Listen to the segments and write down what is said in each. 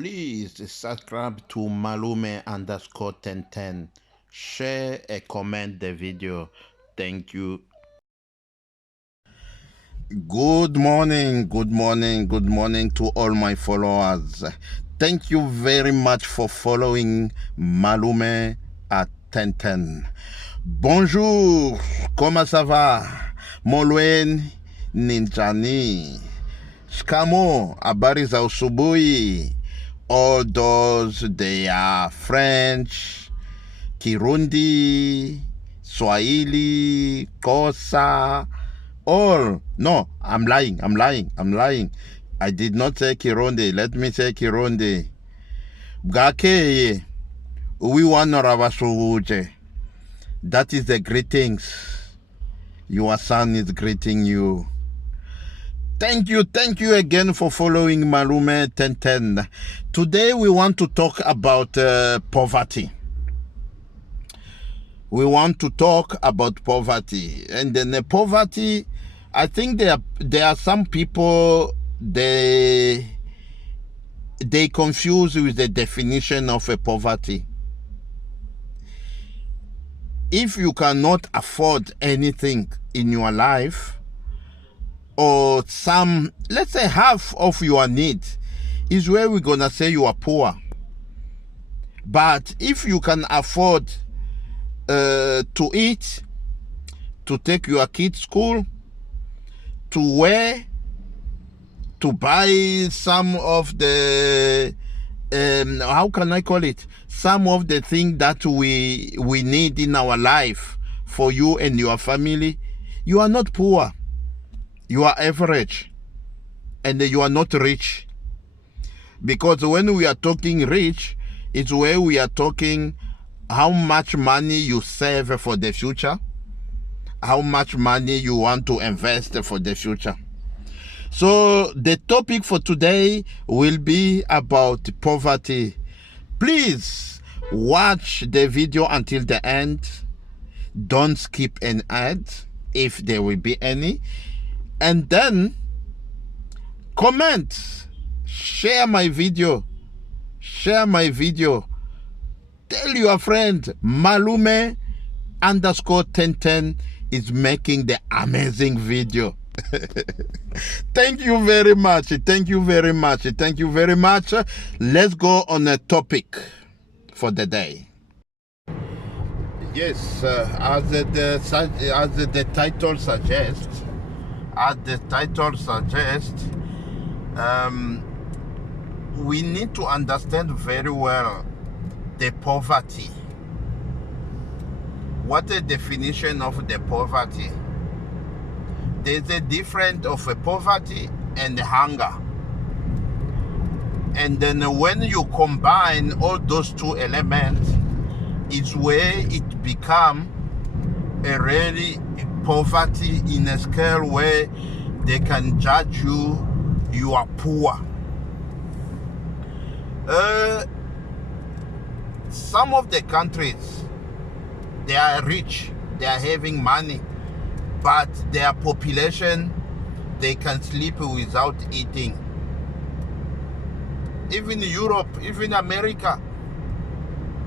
Please subscribe to Malume_1010. Share and comment the video. Thank you. Good morning to all my followers. Thank you very much for following Malume at 1010. Bonjour, comment ça va? Molwen Ninjani. Shkamo, habari za usubuhi. All those, they are French, Kirundi, Swahili, Kosa, all. No, I'm lying. I did not say Kirundi. Let me say Kirundi. Gake, we want Ravasuje. That is the greetings. Your son is greeting you. Thank you again for following Malume 1010. Today we want to talk about poverty. We want to talk about poverty. And then the poverty, I think there are some people, they confuse with the definition of a poverty. If you cannot afford anything in your life, or some, let's say half of your needs, is where we're gonna say you are poor. But if you can afford to eat, to take your kids to school, to wear, to buy some of the how can I call it, some of the things that we need in our life for you and your family, you are not poor. You are average, and you are not rich. Because when we are talking rich, it's where we are talking how much money you save for the future, how much money you want to invest for the future. So the topic for today will be about poverty. Please watch the video until the end. Don't skip an ad if there will be any. And then comment, share my video. Tell your friend Malume_1010 is making the amazing video. Thank you very much. Let's go on a topic for the day. Yes, as the title suggests, we need to understand very well the poverty. What a definition of the poverty. There's a difference of a poverty and hunger. And then when you combine all those two elements, it's where it becomes a really poverty in a scale where they can judge you are poor. Some of the countries, they are rich, they are having money, but their population, they can sleep without eating. Even Europe, even America,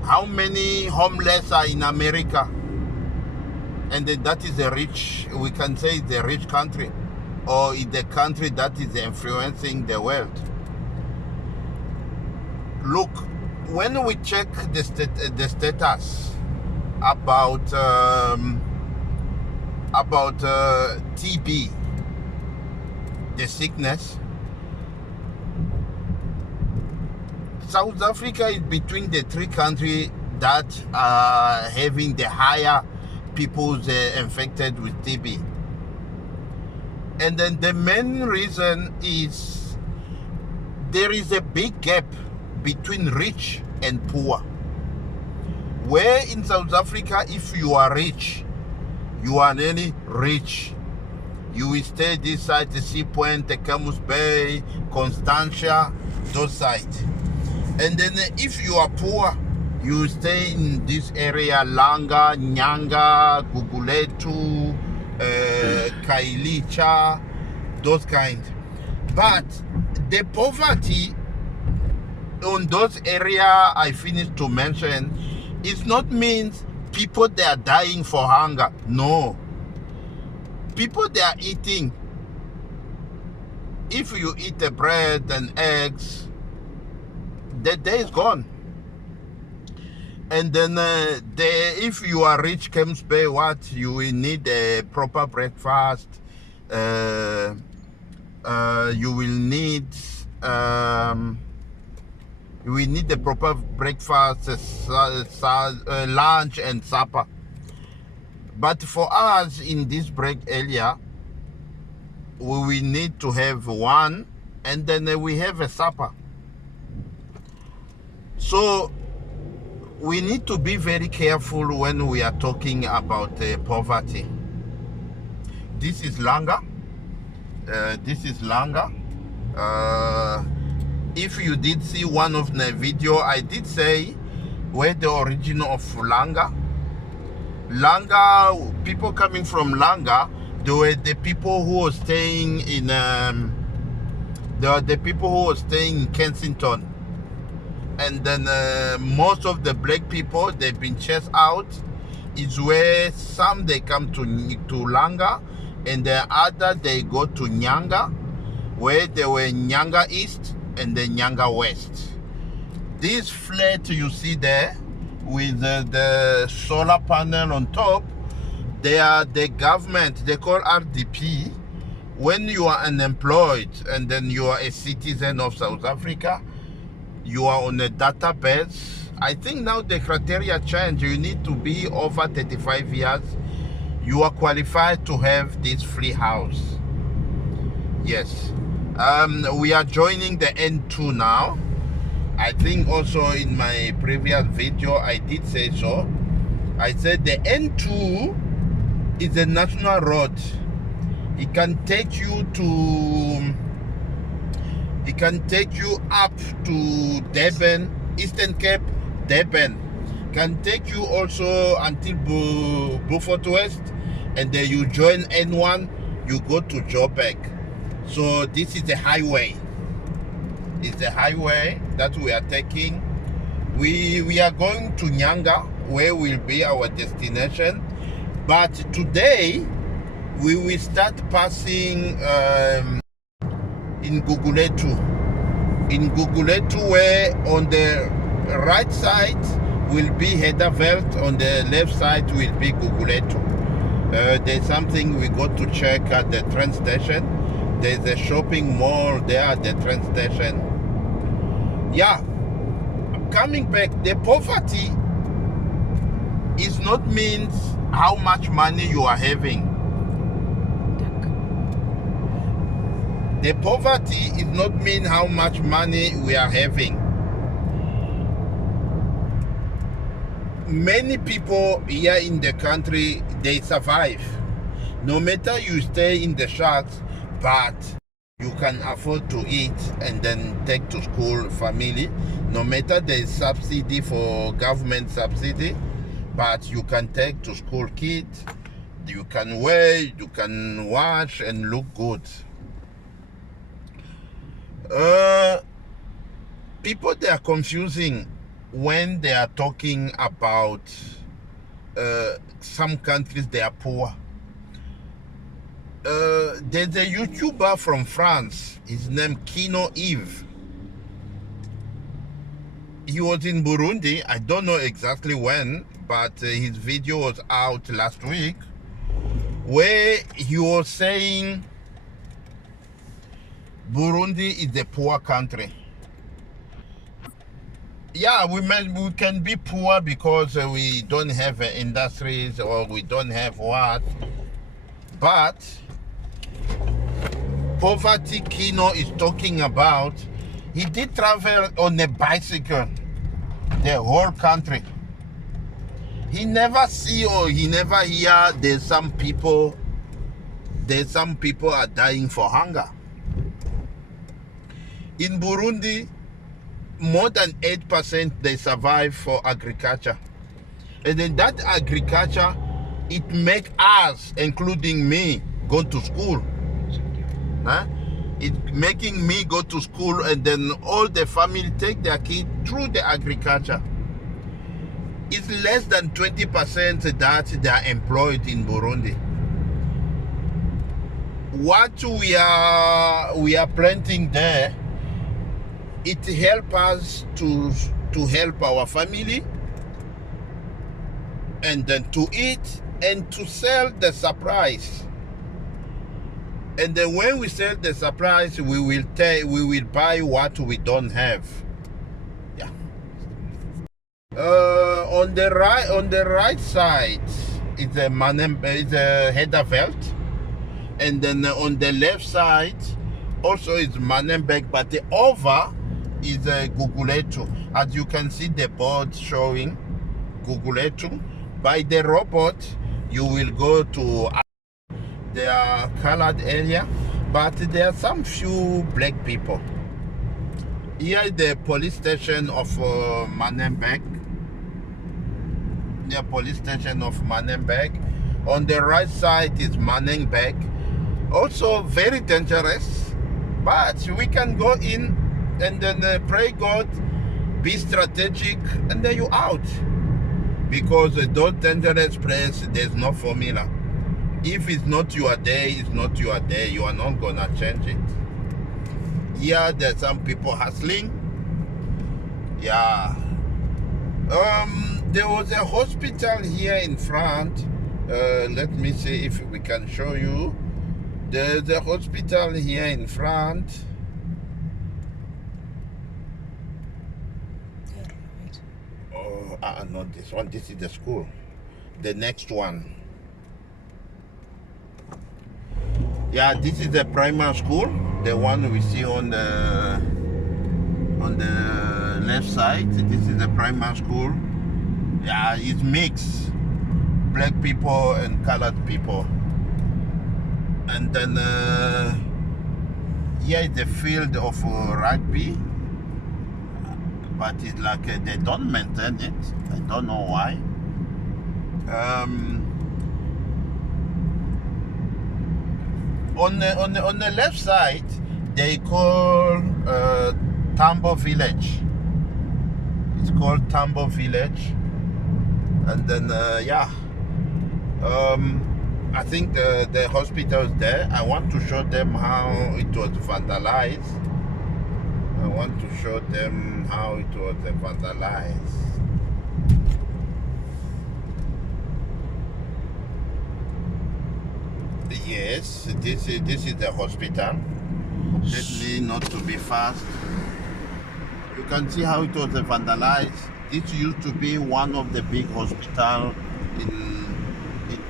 how many homeless are in America? And then that is a rich, we can say it's a rich country, or it's the country that is influencing the world. Look, when we check the status about TB, the sickness, South Africa is between the three countries that are having the higher people infected with TB. And then the main reason is there is a big gap between rich and poor. Where in South Africa, if you are rich, you are really rich. You will stay this side, the Sea Point, the Camus Bay, Constantia, those sides. And then if you are poor, you stay in this area, Langa, Nyanga, Gugulethu, Kailicha, those kind. But the poverty on those area I finished to mention, it's not means people they are dying for hunger. No. People they are eating. If you eat the bread and eggs, the day is gone. And then if you are rich, comes by what you will need a proper breakfast. You will need the proper breakfast, lunch and supper. But for us in this break area, we will need to have one, and then we have a supper. So we need to be very careful when we are talking about poverty. This is Langa. If you did see one of the video, I did say where the origin of Langa. People coming from Langa, they were the people who were staying in Kensington. And then most of the black people, they've been chased out. Is where some they come to Langa, and the other they go to Nyanga, where they were Nyanga East and then Nyanga West. This flat you see there with the solar panel on top, they are the government, they call RDP. When you are unemployed and then you are a citizen of South Africa, you are on a database. I think now the criteria change. You need to be over 35 years. You are qualified to have this free house. Yes. We are joining the N2 now. I think also in my previous video I did say so. I said the N2 is a national road. It can take you up to Durban, Eastern Cape, Durban. Can take you also until Beaufort West, and then you join N1, you go to Joburg. So this is a highway. It's a highway that we are taking. We are going to Nyanga, where will be our destination. But today we will start passing in Gugulethu. In Gugulethu, where on the right side will be Hedavelt, on the left side will be Gugulethu. There's something we got to check at the train station. There's a shopping mall there at the train station. Yeah, coming back, the poverty is not means how much money you are having. The poverty is not mean how much money we are having. Many people here in the country, they survive. No matter you stay in the shacks, but you can afford to eat and then take to school family. No matter there is subsidy for government subsidy, but you can take to school kids. You can wear, you can wash and look good. People, they are confusing when they are talking about some countries they are poor. There's a YouTuber from France, his name Kino. He was in Burundi, I don't know exactly when, but his video was out last week, where he was saying Burundi is a poor country. Yeah, we can be poor because we don't have industries or we don't have what. But poverty Kino is talking about, he did travel on a bicycle the whole country. He never see or he never hear there's some people are dying for hunger. In Burundi, more than 8% they survive for agriculture. And then that agriculture, it make us, including me, go to school. Huh? It's making me go to school, and then all the family take their kid through the agriculture. It's less than 20% that they are employed in Burundi. What we are planting there, it helps us to help our family, and then to eat and to sell the supplies. And then when we sell the supplies, we will buy what we don't have. Yeah. On the right side is a Hedderveld, and then on the left side also is Manenberg, but the over is Gugulethu. As you can see, the board showing Gugulethu. By the robot, you will go to their colored area, but there are some few black people. Here is the police station of Manenberg. The police station of Manenberg. On the right side is Manenberg. Also very dangerous, but we can go in and then pray God, be strategic, and then you out. Because those dangerous places, there's no formula. If it's not your day, it's not your day. You are not gonna change it. Yeah, there's some people hustling. Yeah. There was a hospital here in front. Let me see if we can show you. There's a hospital here in front. Oh, not this one. This is the school. The next one. Yeah, this is the primary school, the one we see on the left side. This is the primary school. Yeah, it's mixed, black people and colored people. And then here is the field of rugby, but it's like they don't maintain it. I don't know why. On the left side, they call Tambo Village. It's called Tambo Village, and then yeah, I think the hospital is there. I want to show them how it was vandalized. I want to show them how it was vandalized. Yes, this is the hospital. Let me not to be fast. You can see how it was vandalized. This used to be one of the big hospitals in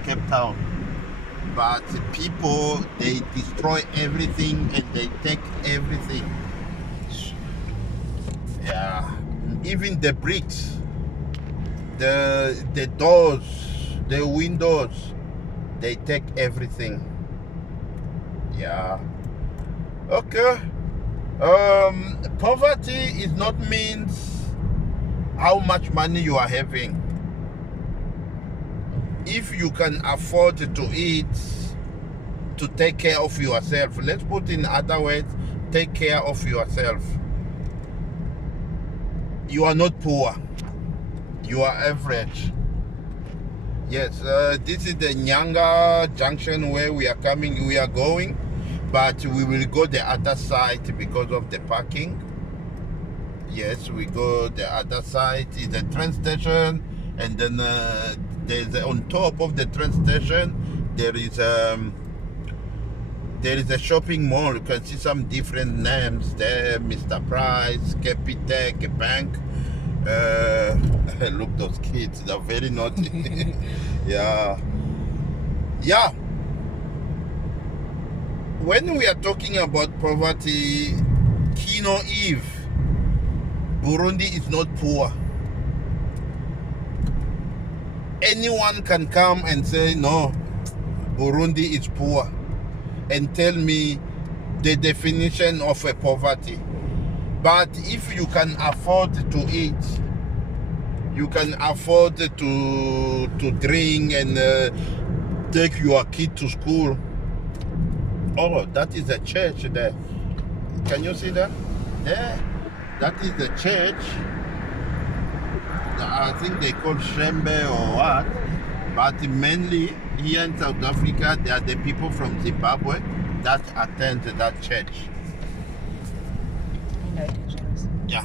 Cape Town. But people, they destroy everything and they take everything. Yeah, even the bricks, the doors, the windows, they take everything. Yeah. Okay. Poverty is not means how much money you are having. If you can afford to eat, to take care of yourself, let's put in other words, take care of yourself. You are not poor. You are average. Yes, this is the Nyanga Junction where we are going, but we will go the other side because of the parking. Yes, we go the other side. Is the train station, and then there's on top of the train station there is a shopping mall. You can see some different names there: Mr. Price, Capitec, Bank. Look, those kids, they're very naughty. Yeah. When we are talking about poverty, Kino Eve, Burundi is not poor. Anyone can come and say, no, Burundi is poor, and tell me the definition of a poverty. But if you can afford to eat, you can afford to drink and take your kid to school. Oh, that is a church there. Can you see that? There, that is the church. I think they call Shembe or what. But mainly here in South Africa, they are the people from Zimbabwe that attend that church. Yeah.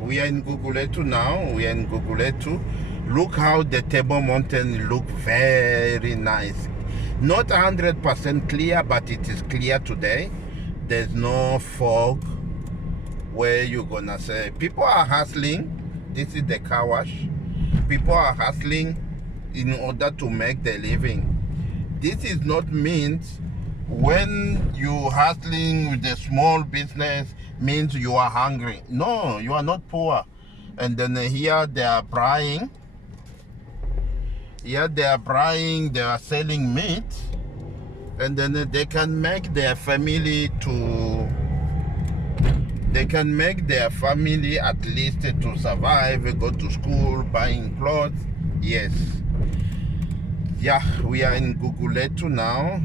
We are in Gugulethu now. We are in Gugulethu. Look how the Table Mountain look very nice. Not 100% clear, but it is clear today. There's no fog where you're gonna say people are hustling. This is the car wash. People are hustling in order to make their living. This is not means when you hustling with a small business means you are hungry. No, you are not poor. And then here they are buying. Here they are buying, they are selling meat, and then they can make their family at least to survive, go to school, buying clothes. Yes. Yeah, we are in Gugulethu now.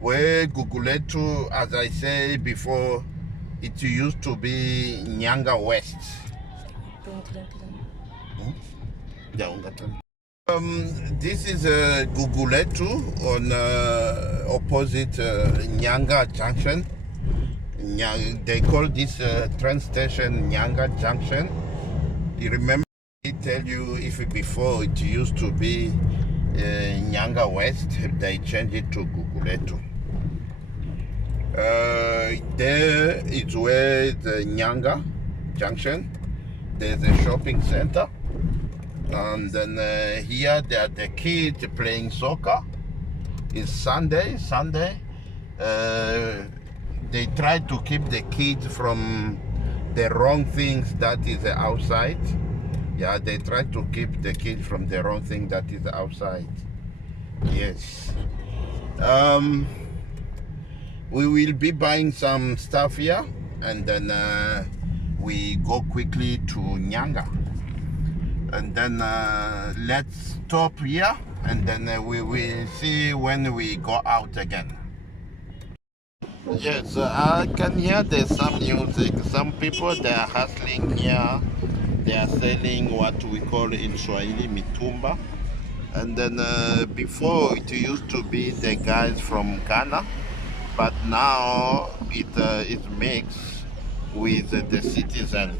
Where Gugulethu, as I said before, it used to be Nyanga West. This is Gugulethu on opposite Nyanga Junction. They call this train station Nyanga Junction. You remember I tell you if before it used to be Nyanga West, they changed it to Gugulethu. There is where the Nyanga Junction. There's a shopping center. And then here there are the kids playing soccer. It's Sunday. They try to keep the kids from the wrong things that is outside. Yeah, they try to keep the kids from the wrong thing that is outside. Yes. We will be buying some stuff here, and then we go quickly to Nyanga. And then let's stop here, and then we will see when we go out again. Yes, I can hear there's some music. Some people, they are hustling here. They are selling what we call in Swahili mitumba. And then before it used to be the guys from Ghana, but now it is mixed with the citizen.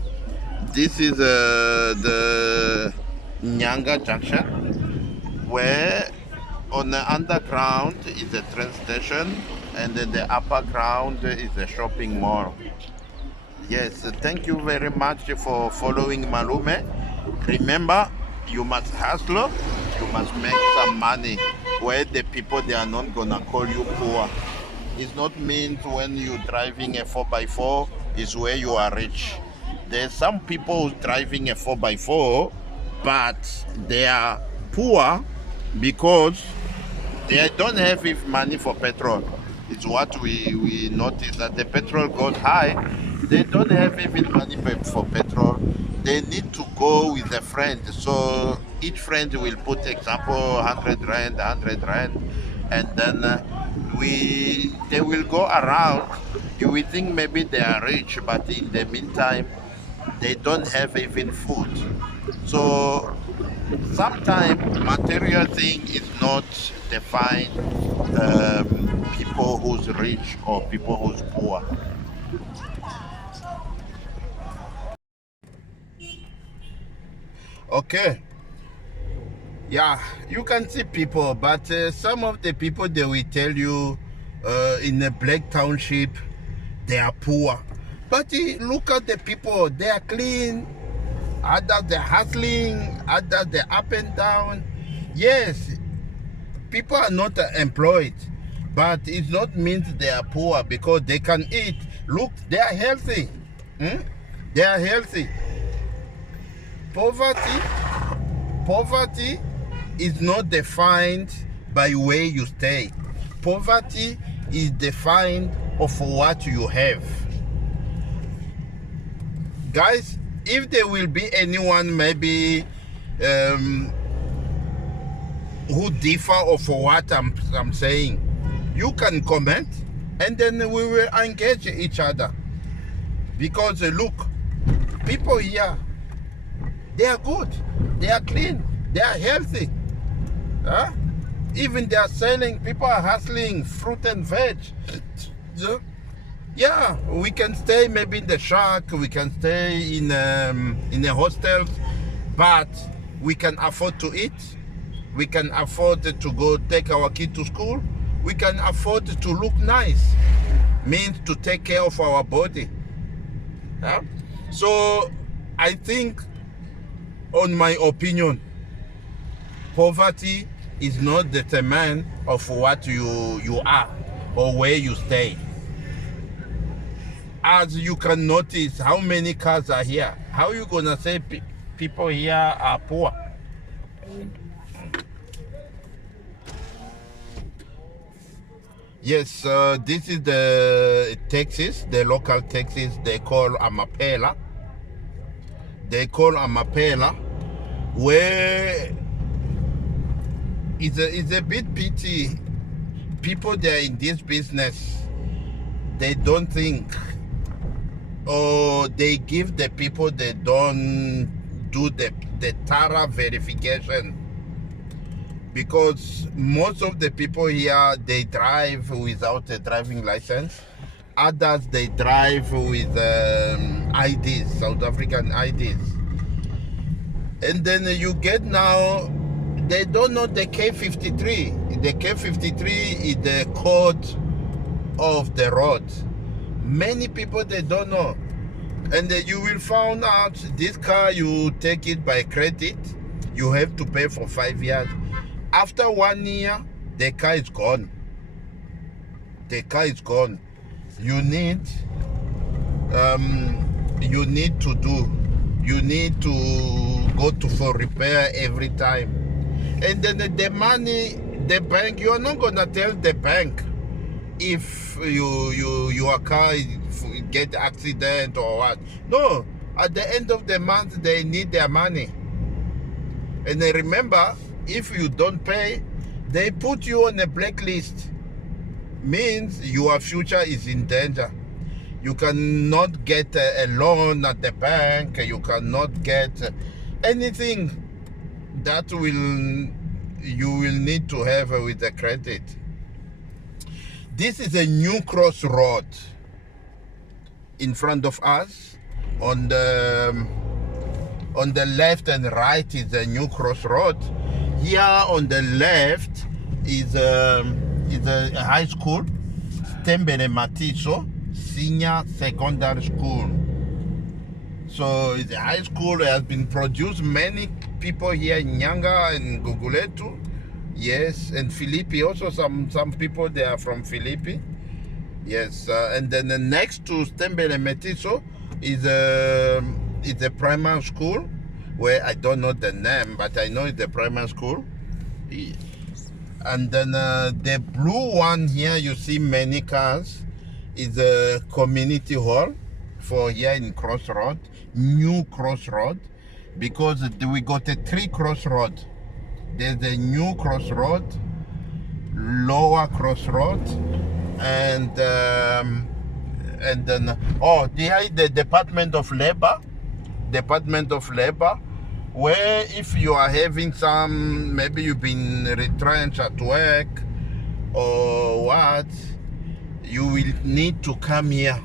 This is the Nyanga Junction, where on the underground is a train station, and then the upper ground is a shopping mall. Yes, thank you very much for following Malume. Remember, you must hustle, you must make some money, where the people, they are not gonna call you poor. It's not means when you're driving a 4x4 is where you are rich. There's some people driving a 4x4, but they are poor because they don't have money for petrol. It's what we notice, that the petrol goes high. They don't have even money for petrol. They need to go with a friend. So each friend will put, example, 100 rand, and then they will go around. You will think maybe they are rich, but in the meantime, they don't have even food. So sometimes material thing is not define people who's rich or people who's poor. Okay. Yeah, you can see people, but some of the people, they will tell you in the Black Township, they are poor. But look at the people, they are clean. Others they're hustling, others they're up and down. Yes, people are not employed, but it not means they are poor because they can eat. Look, they are healthy. They are healthy. Poverty is not defined by where you stay. Poverty is defined of what you have. Guys, if there will be anyone maybe who differ of what I'm saying, you can comment. And then we will engage each other. Because look, people here, they are good, they are clean, they are healthy. Huh? Even they are selling, people are hustling fruit and veg. Yeah, we can stay maybe in the shack, we can stay in a hostel, but we can afford to eat, we can afford to go take our kid to school, we can afford to look nice, means to take care of our body. Yeah? So I think, on my opinion, poverty is not determinant of what you are or where you stay. As you can notice how many cars are here, how you gonna say people here are poor? Yes, this is the taxis, the local taxis they call Amapela. They call Amapela, where it's a bit pity. People that are in this business, they don't think, or they give the people that don't do the thorough verification. Because most of the people here, they drive without a driving license. Others, they drive with IDs, South African IDs. And then you get now, they don't know the K53. The K53 is the code of the road. Many people, they don't know. And you will find out this car, you take it by credit, you have to pay for 5 years. After 1 year, the car is gone. The car is gone. You need to go to for repair every time. And then the money, the bank, you are not gonna tell the bank if your car get accident or what. No, at the end of the month they need their money. And then remember, if you don't pay, they put you on a blacklist. Means your future is in danger. You cannot get a loan at the bank. You cannot get anything that you will need to have with the credit. This is a new crossroad in front of us. On the left and right is a new crossroad. Here on the left is a high school, Stembele Matiso Senior Secondary School. So it's a high school that has been produced many people here in Nyanga and Gugulethu. Yes, and Philippi also, some people they are from Philippi. Yes, and then the next to Stembele Matiso is a primary school, where I don't know the name, but I know it's a primary school. And then the blue one here, you see many cars, is a community hall for here in Crossroad, new Crossroad, because we got a 3 crossroad. There's a new crossroad, lower crossroad, and then the Department of Labor, where if you are having some, maybe you've been retrenched at work or what, you will need to come here.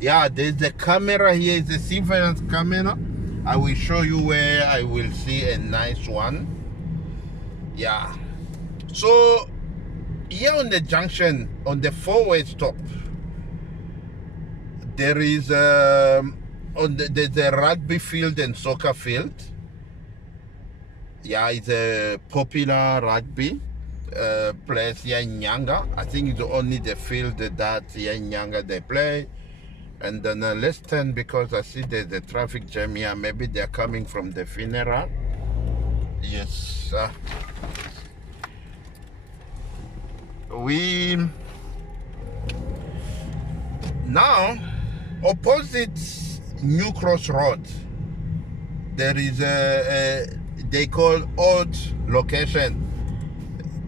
Yeah, there's a camera here, it's a surveillance camera. I will show you where I will see a nice one. Yeah. So here on the junction, on the 4-way stop, there is there's a rugby field and soccer field. Yeah, it's a popular rugby place here in Nyanga. I think it's only the field that here in Nyanga they play. And then let's turn, because I see there's a traffic jam here. Maybe they're coming from the funeral. Yes. We now opposite New Crossroad, there is a they call odd location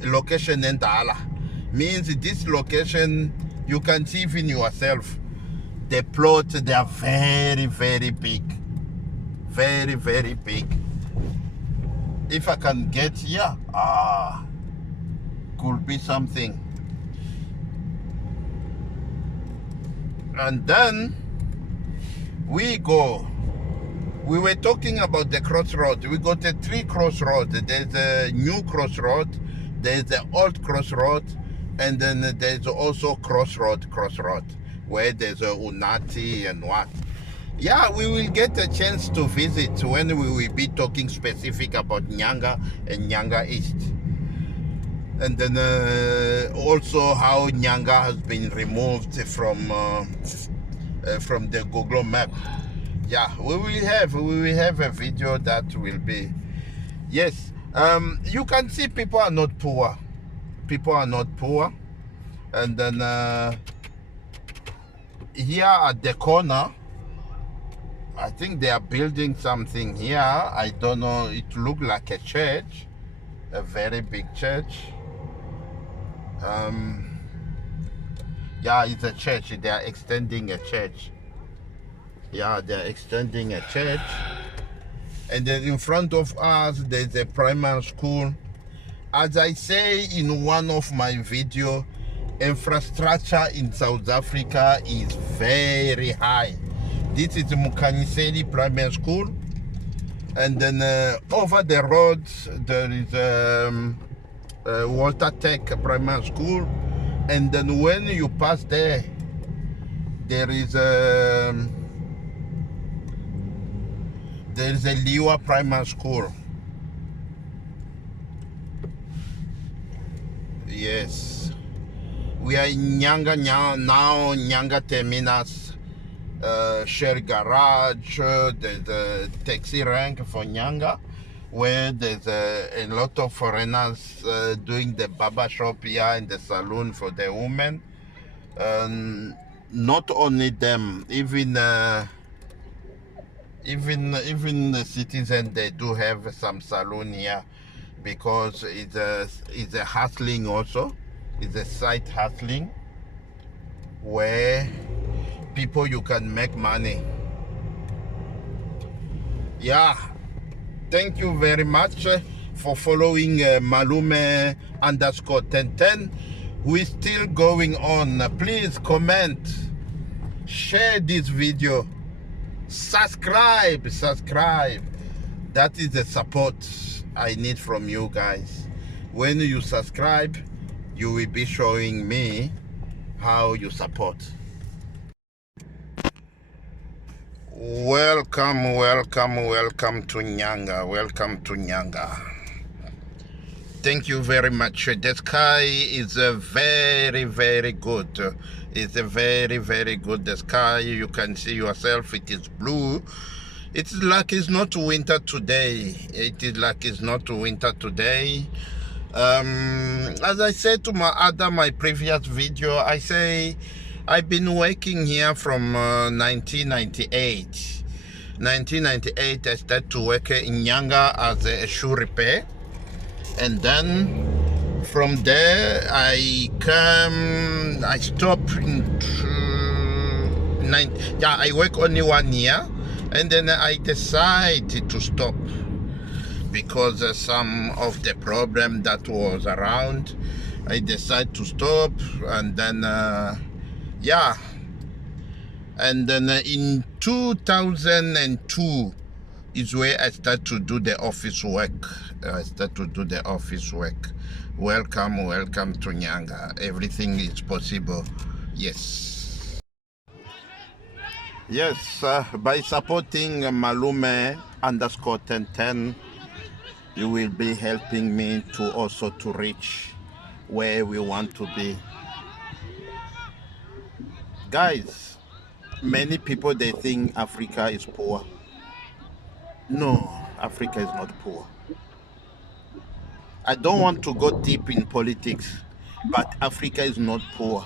Ndala. Means this location You can see even yourself, the plots, they are very, very big. Very, very big. If I can get here, could be something. And then we go. We were talking about the crossroad. We got a 3 crossroads. There's a new crossroad, there's the old crossroad, and then there's also crossroad, where there's a Unati and what. Yeah, we will get a chance to visit when we will be talking specific about Nyanga and Nyanga East. And then also how Nyanga has been removed from the Google map. Yeah, we will have a video that will be, yes. You can see people are not poor. People are not poor. And then here at the corner, I think they are building something here. I don't know, it looks like a church, a very big church. Yeah, it's a church. They are extending a church. Yeah, they're extending a church. And then in front of us, there's a primary school. As I say in one of my videos, infrastructure in South Africa is very high. This is Mukanyiseli Primary School. And then over the road, there is Walter Tech Primary School. And then when you pass there, there is a Liwa Primary School. Yes. We are in Nyanga now, Nyanga Terminus, share garage, there's a taxi rank for Nyanga, where there's a lot of foreigners doing the barber shop here and the salon for the women. Not only them, even the citizens, they do have some salon here, because it's a hustling also. It's a site hustling where people, you can make money. Yeah, thank you very much for following Malume _1010. We're still going on. Please comment, share this video, subscribe. That is the support I need from you guys. When you subscribe, you will be showing me how you support. Welcome to Nyanga. Welcome to Nyanga. Thank you very much. The sky is very, very good. It's very, very good. The sky, you can see yourself, it is blue. It's like it's not winter today. It is like it's not winter today. As I said to my previous video, I say I've been working here from 1998. 1998, I started to work in Nyanga as a shoe repair. And then from there, I stopped I work only 1 year. And then I decided to stop, because some of the problem that was around, I decided to stop. And then yeah, and then in 2002 is where I started to do the office work. Welcome to Nyanga. Everything is possible. Yes, by supporting Malume _1010, you will be helping me to also to reach where we want to be. Guys, many people, they think Africa is poor. No, Africa is not poor. I don't want to go deep in politics, but Africa is not poor.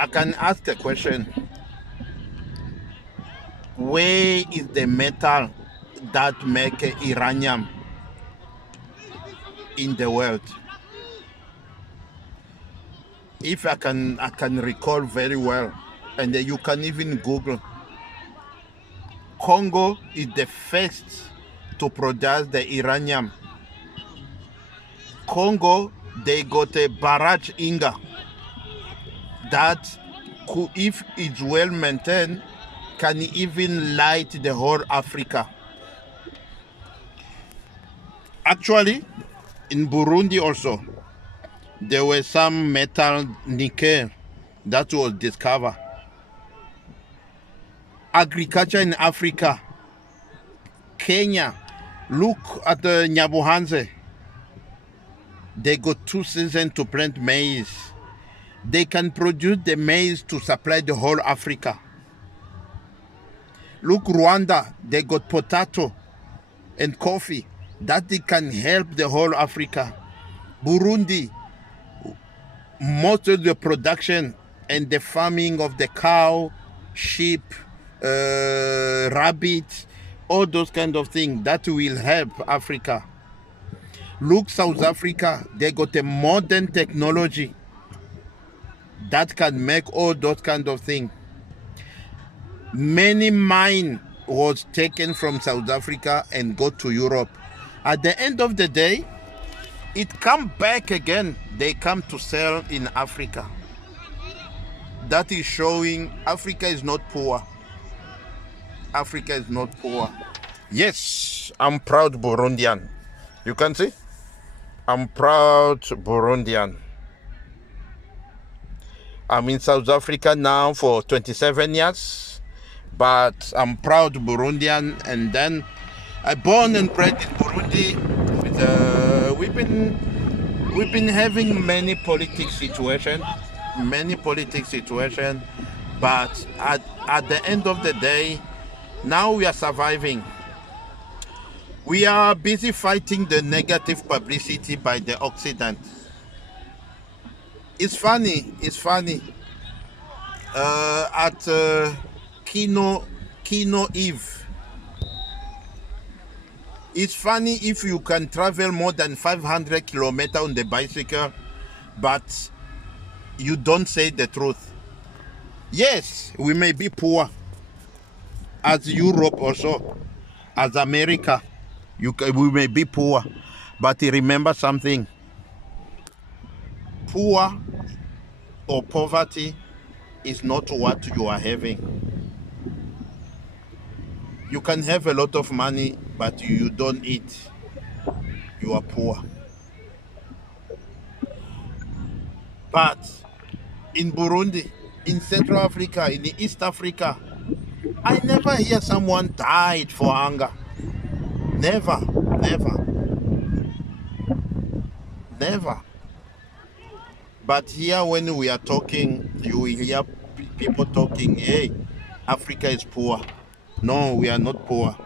I can ask a question. Where is the metal that make uranium in the world? if I can recall very well, and you can even Google. Congo is the first to produce the uranium. Congo, they got a barrage Inga that could, if it's well maintained, can even light the whole Africa. Actually, in Burundi also, there were some metal nickel that was discovered. Agriculture in Africa, Kenya, look at the Nyabuhanze. They got 2 seasons to plant maize. They can produce the maize to supply the whole Africa. Look, Rwanda, they got potato and coffee that they can help the whole Africa. Burundi, most of the production and the farming of the cow, sheep, rabbit, all those kind of things that will help Africa. Look, South Africa, they got a modern technology that can make all those kind of things. Many mine was taken from South Africa and go to Europe. At the end of the day, it come back again. They come to sell in Africa. That is showing Africa is not poor. Africa is not poor. Yes, I'm proud Burundian. You can see? I'm proud Burundian. I'm in South Africa now for 27 years, but I'm proud Burundian. And then I born and bred in Burundi. We've been having many political situations, but at the end of the day, now we are surviving. We are busy fighting the negative publicity by the Occident. It's funny. At Kino Eve. It's funny if you can travel more than 500 kilometers on the bicycle, but you don't say the truth. Yes, we may be poor, as Europe also, as America. We may be poor, but remember something. Poor or poverty is not what you are having. You can have a lot of money, but you don't eat. You are poor. But in Burundi, in Central Africa, in East Africa, I never hear someone died for hunger. Never. But here when we are talking, you will hear people talking, hey, Africa is poor. No, we are not poor.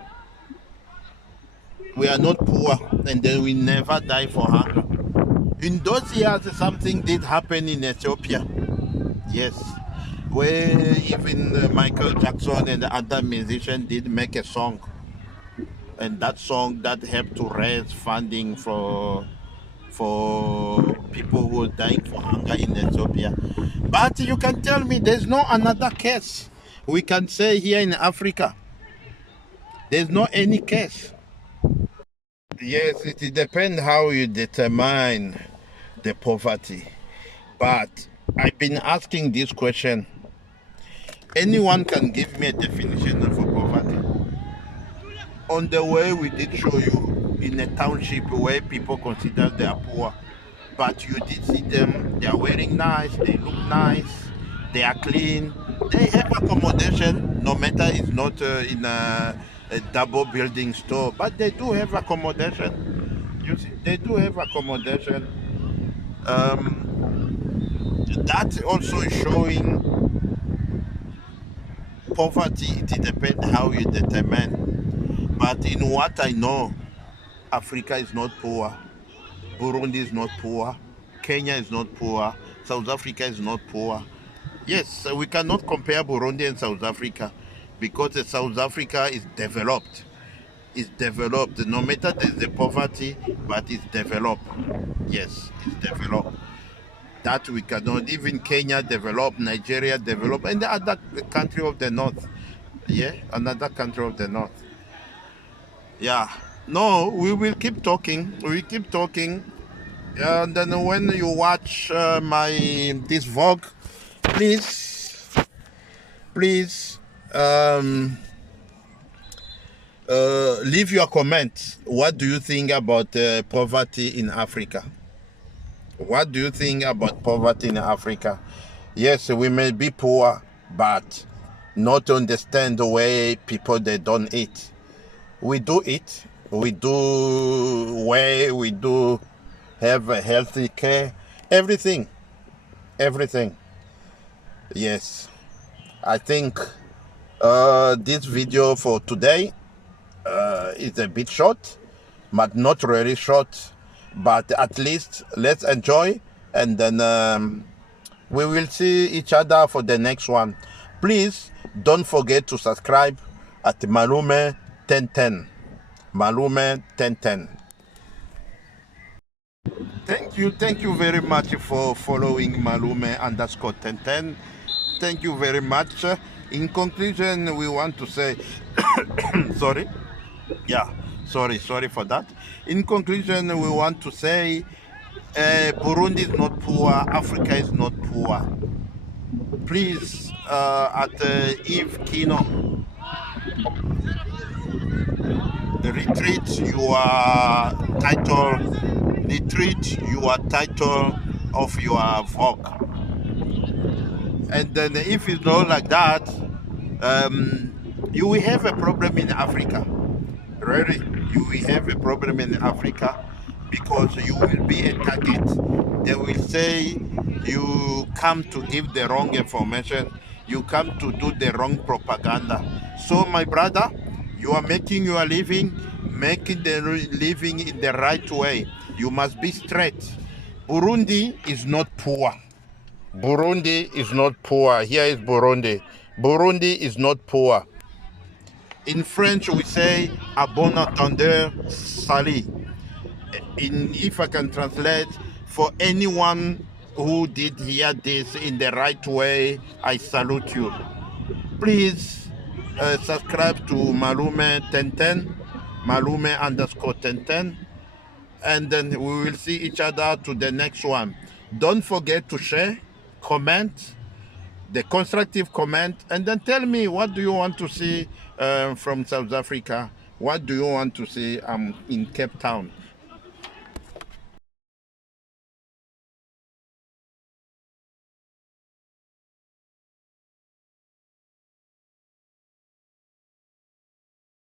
We are not poor, and then we never die for hunger. In those years, something did happen in Ethiopia. Yes, where even Michael Jackson and the other musicians did make a song. And that song that helped to raise funding for people who are dying for hunger in Ethiopia. But you can tell me there's no another case we can say here in Africa. There's no any case. Yes, it depends how you determine the poverty. But I've been asking this question. Anyone can give me a definition of poverty. On the way, we did show you in a township where people consider they are poor, but you did see them. They are wearing nice, they look nice, they are clean, they have accommodation. No matter it's not in a double building store, but they do have accommodation. You see, they do have accommodation. That also is showing poverty. It depends how you determine. But in what I know, Africa is not poor, Burundi is not poor, Kenya is not poor, South Africa is not poor. Yes, we cannot compare Burundi and South Africa because South Africa is developed. It's developed. No matter there's the poverty, but it's developed. Yes, it's developed. that we cannot. Even Kenya develop, Nigeria develop, and the other country of the north. Yeah, another country of the north. Yeah. No, we will keep talking. We keep talking. And then when you watch this vlog, please leave your comment. What do you think about poverty in Africa? What do you think about poverty in Africa? Yes, we may be poor, but not understand the way people they don't eat. We do eat. We do way. We do have a healthy care. Everything. Everything. Yes. I think this video for today is a bit short, but not really short. But at least let's enjoy, and then we will see each other for the next one. Please don't forget to subscribe at Malume 1010. Malume 1010. Thank you very much for following Malume underscore 1010. Thank you very much. In conclusion, we want to say, sorry. Yeah, sorry for that. In conclusion, we want to say, Burundi is not poor, Africa is not poor. Please, at Kino, retreat your title of your vlog. And then if it's not like that, you will have a problem in Africa. Really, you will have a problem in Africa because you will be a target. They will say you come to give the wrong information, you come to do the wrong propaganda. So my brother, you are making your living, making the living in the right way. You must be straight. Burundi is not poor. Burundi is not poor. Here is Burundi. Burundi is not poor. In French, we say "a bon entendeur, salut." If I can translate, for anyone who did hear this in the right way, I salute you. Please subscribe to Malume 1010, Malume underscore 1010, and then we will see each other to the next one. Don't forget to share, comment, the constructive comment, and then tell me what do you want to see from South Africa. What do you want to see in Cape Town?